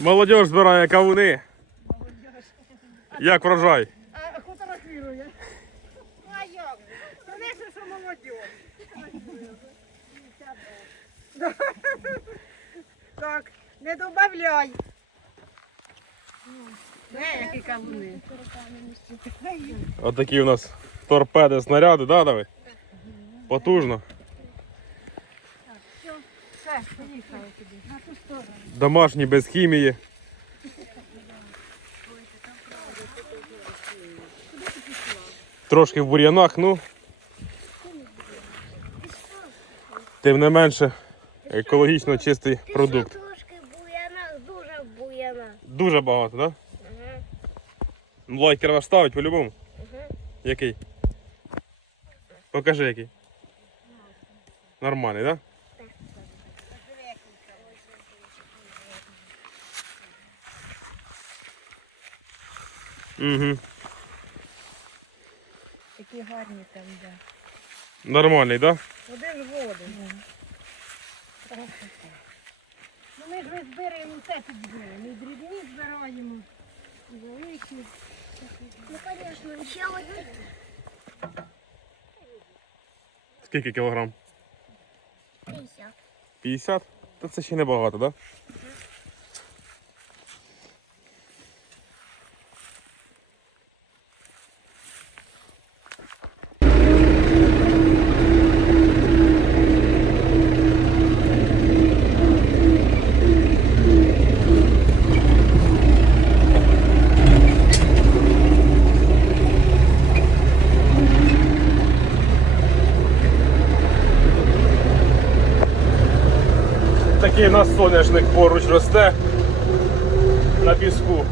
Молодіж збирає кавуни. Як врожай? А фотографірує. А як? Конечно, що молодь. Так, не добавляй. Які кавуни. Отакі у нас торпеди, снаряди, да, Давид? Потужно. Все, поїхали тобі. На ту сторону. Домашні без хімії. Трошки в бур'янах, ну. Тим не менше, екологічно чистий продукт. Трошки буяна, дуже буяна. Дуже багато, так? Да? Лайк треба ставити по-любому. Який? Покажи який. Нормальний, так? Да? Угу. Які гарні там, да. Нормальний, так? Да? Один води. Ну ми ж ви збираємо все тут збираємо. І дрібні збираємо, і великі. Ну, конечно, ще один. Скільки кілограм? 50. 50? Та це ще небагато, так? Да? Такий у нас соняшник поруч росте на піску.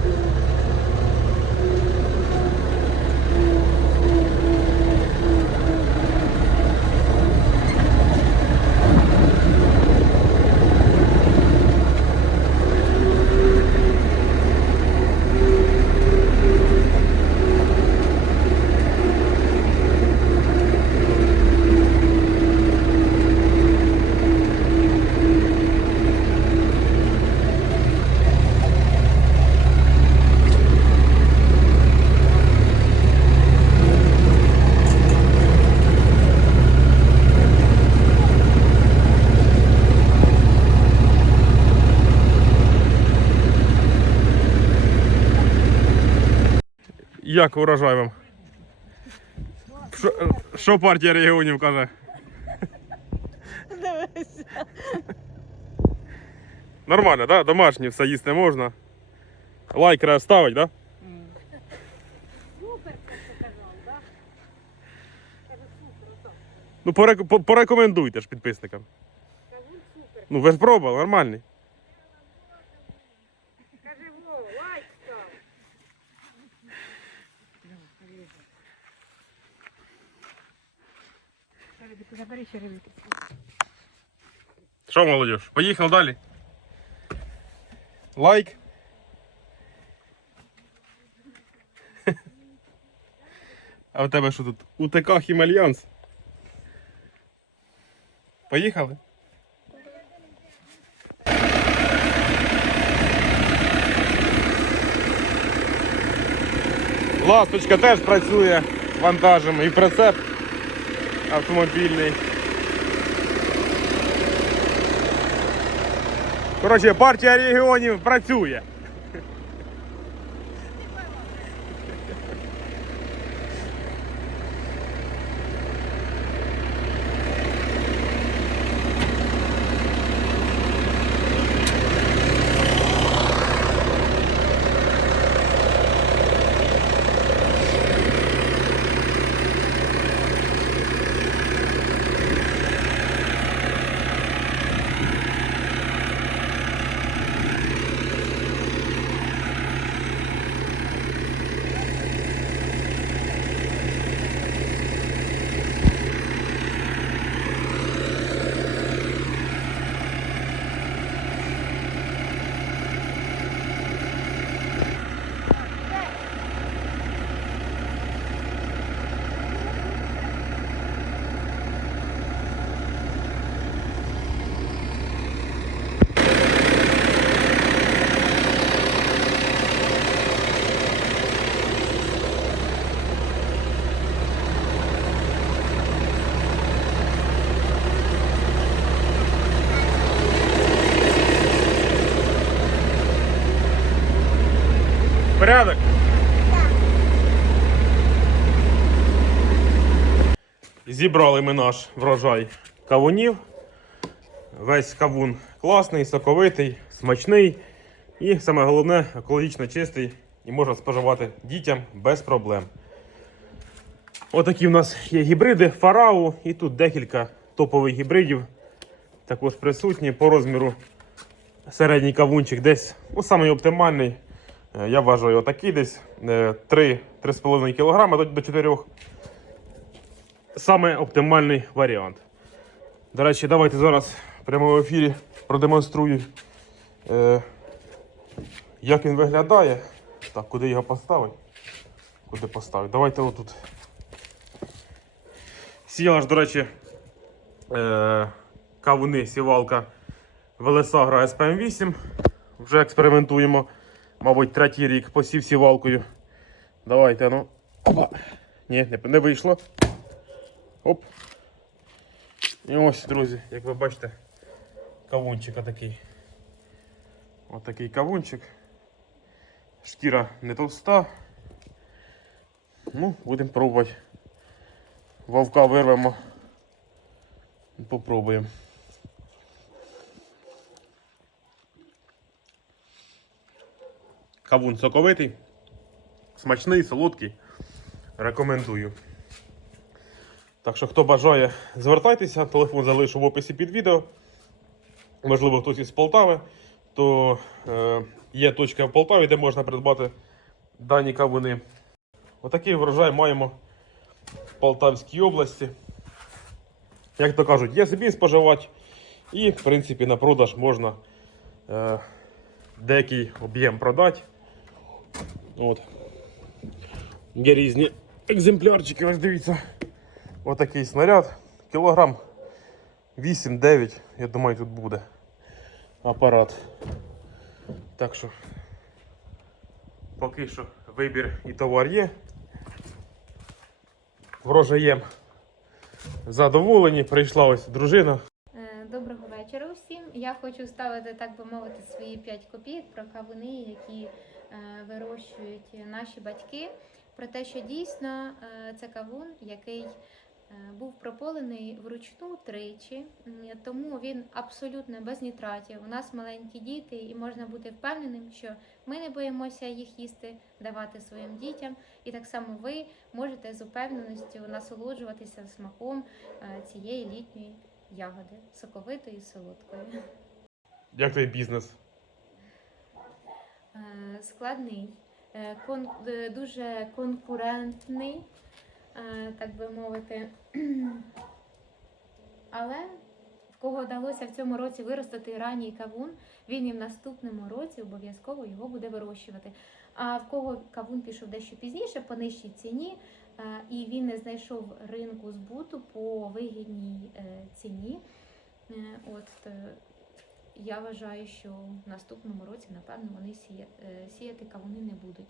Як урожай вам? Що- партія регіонів каже? Дивися. Нормально, да? Домашні все їсти можна. Лайк треба ставити, да? Супер, так? Ну порек- по- порекомендуйте ж підписникам. Ну ви ж пробували, нормальний. Каже, во, лайк став. Забери ще. Що, молодіж, поїхав далі. Лайк. А в тебе що тут? УТК Хімальянс. Поїхали? Ласточка теж працює вантажем і прицеп автомобільний. Коротше, партія регіонів працює. Зібрали ми наш врожай кавунів. Весь кавун класний, соковитий, смачний і саме головне екологічно чистий і можна споживати дітям без проблем. Отакі в нас є гібриди фарау, і тут декілька топових гібридів. Також присутні по розміру середній кавунчик десь, ну самий оптимальний. е, Я вважаю, отакий десь е, 3-3,5 кг до, до 4 Саме оптимальний варіант. До речі, давайте зараз в прямому ефірі продемонструю, е, як він виглядає. Так, куди його поставити? Куди поставити? Давайте отут. Сіяла ж, до речі, е, кавуни, сівалка Велесагра SPM8. Вже експериментуємо. Мабуть, третій рік посів сівалкою. Давайте, ну. Опа. Ні, не, не вийшло. Оп. І ось, друзі, як ви бачите, кавунчик отакий. Отакий кавунчик. Шкіра не товста. Ну, будемо пробувати. Вовка вирвемо. Попробуємо. Кавун соковитий, смачний, солодкий. Рекомендую. Так що, хто бажає, звертайтеся, телефон залишу в описі під відео. Можливо, хтось із Полтави, то е, є точка в Полтаві, де можна придбати дані кавуни. Отакий врожай маємо в Полтавській області. Як то кажуть, є собі споживати, і, в принципі, на продаж можна е, деякий об'єм продати. От. Є різні екземплярчики, ось дивіться. Отакий снаряд. Кілограм 8-9, я думаю, тут буде апарат. Так що поки що вибір і товар є. Врожаєм задоволені. Прийшла ось дружина. Е, Доброго вечора усім. Я хочу ставити, так би мовити, свої 5 копійок про кавуни, які е, вирощують наші батьки. Про те, що дійсно е, це кавун, який був прополений вручну тричі, тому він абсолютно без нітратів. У нас маленькі діти, і можна бути впевненим, що ми не боїмося їх їсти, давати своїм дітям. І так само ви можете з упевненістю насолоджуватися смаком е, цієї літньої ягоди, соковитої солодкої. Як твій бізнес? Е, Складний, е, е, дуже конкурентний, е, так би мовити. Але в кого вдалося в цьому році виростити ранній кавун, він і в наступному році обов'язково його буде вирощувати. А в кого кавун пішов дещо пізніше, по нижчій ціні, е, і він не знайшов ринку збуту по вигідній е, ціні. е, От е, я вважаю, що в наступному році, напевно, вони е, сіяти кавуни не будуть.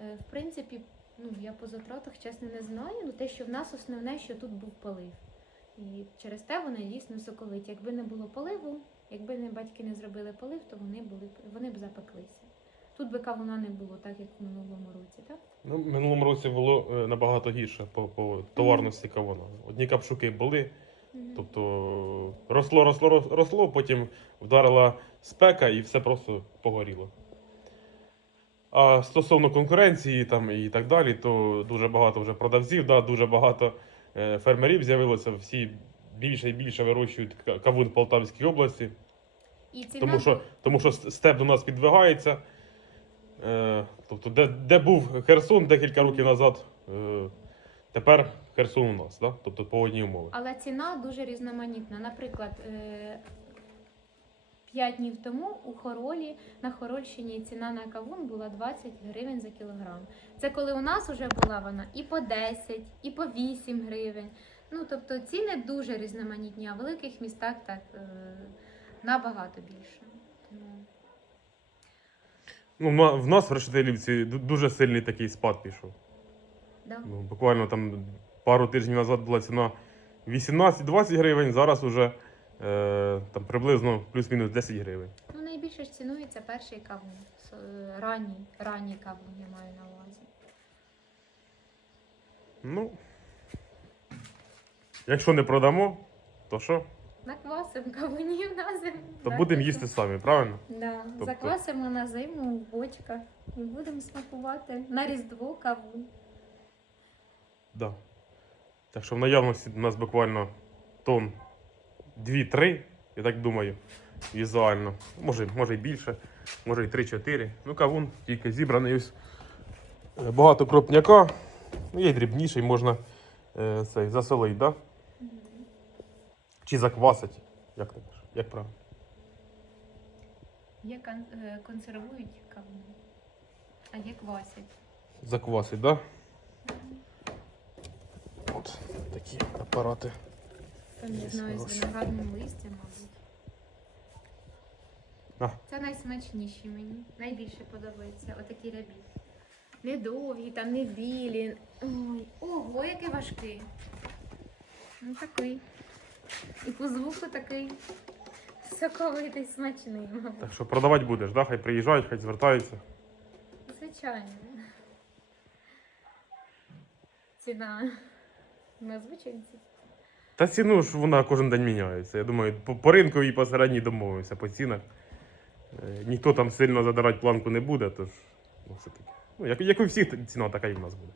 Е, В принципі, ну я по затратах чесно не знаю. Ну те, що в нас основне, що тут був полив. І через те вони дійсно соковиті. Якби не було поливу, якби не батьки не зробили полив, то вони були вони б запеклися. Тут би кавуна не було, так як в минулому році, так? Ну, в минулому році було е, набагато гірше по, по товарності кавуна. Одні капшуки були, тобто росло, росло, рос- росло, потім вдарила спека і все просто погоріло. А стосовно конкуренції там, і так далі, то дуже багато вже продавців, да, дуже багато е, фермерів з'явилося, всі більше і більше вирощують кавун в Полтавській області. І ціна Тому що, тому що степ до нас підвигається. Е, тобто, де, де був Херсон декілька років назад, е, тепер Херсон у нас, да? тобто погодні умови. Але ціна дуже різноманітна. Наприклад, 5 днів тому у Хоролі на Хорольщині ціна на кавун була 20 гривень за кілограм. Це коли у нас вже була вона і по 10, і по 8 гривень. Ну тобто ціни дуже різноманітні, а в великих містах так е, набагато більше. Тому Ну, в нас в Решетилівці ду- дуже сильний такий спад пішов. да. Ну, буквально там пару тижнів назад була ціна 18-20 гривень, зараз уже там, приблизно плюс-мінус 10 гривень. Ну, найбільше ж цінується перший кавун. Е, Ранній, ранній кавун я маю на увазі. Ну. Якщо не продамо, то що? Наквасимо кавунів на зиму. То будемо їсти самі, правильно? Да. Тобто- Заквасимо на зиму в бочках і будемо смакувати на Різдво кавун. Да. Так що в наявності у нас буквально тонн 2-3, я так думаю, візуально. Може, може і більше, може і 3-4. Ну, кавун тільки зібраний ось. Е, Багато кропняка. Ну, є дрібніший, можна е, цей, засолити, да? Чи заквасить. Як ти кажеш? Як правильно? Є кон- е, консервують кавун, а є квасять. Заквасить, да? От такі апарати. Там не знаю, з виноградним листям, мабуть. А. Це найсмачніші мені. Найбільше подобається. Отакі рябі. Не довгі, там не білі. Ой, ого, який важкий. Ну такий. І по звуку такий соковитий, смачний, мабуть. Так що продавати будеш, да? Хай приїжджають, хай звертаються. Звичайно. Ціна на звичайці. Та ціну ж вона кожен день міняється. Я думаю, по, по ринку і по середній домовимося по цінах. Е, ніхто там сильно задирати планку не буде, тож ну, все таки. Ну, як, як у всіх ціна, така і в нас буде.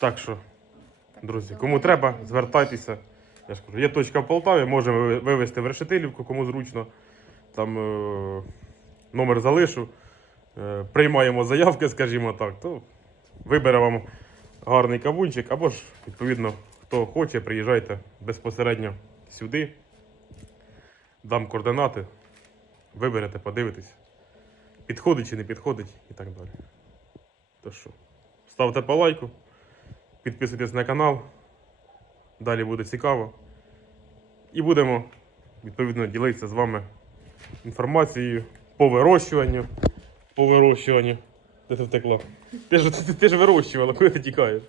Так що, друзі, кому треба, звертайтеся. Я ж кажу, є точка в Полтаві, можемо ви- вивезти в Решетилівку, кому зручно. Там е, номер залишу. Е, приймаємо заявки, скажімо так. То вибере вам гарний кавунчик, або ж, відповідно, хто хоче, приїжджайте безпосередньо сюди. Дам координати, виберете, подивитесь. Підходить чи не підходить і так далі. То що, ставте по лайку, підписуйтесь на канал. Далі буде цікаво. І будемо відповідно ділитися з вами інформацією по вирощуванню. По вирощуванню. Де ти втекла? Ти ж, ти, ти ж вирощувала, куди ти тікаєш?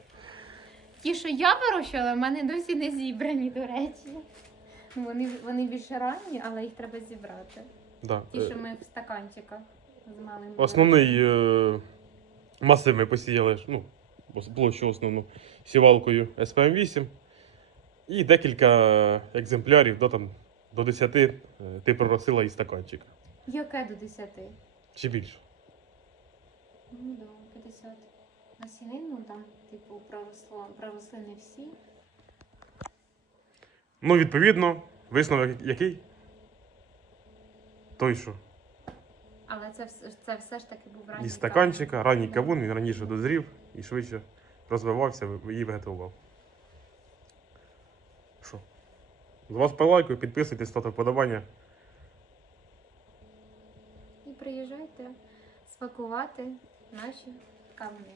Ті, що я вирощувала, в мене досі не зібрані, до речі. Вони, вони більш ранні, але їх треба зібрати. Да. Ті, е, що ми в стаканчиках з малим. Основний е, масив ми посіяли, ну, площу основну сівалкою СПМ-8. І декілька екземплярів до, там, до 10 е, ти проросила із стаканчика. Яке до 10? Чи більше? Ну, да, 50. Насінин, ну там, типу, проросло, проросли не всі. Ну, відповідно, висновок який? Той, що Але це, все- це все ж таки був ранній. із стаканчика, ранній кавун, він раніше дозрів і швидше розвивався в- і вегетував. Що? З вас по лайку, підписуйтесь, ставте вподобання. І приїжджайте смакувати наші кавуни.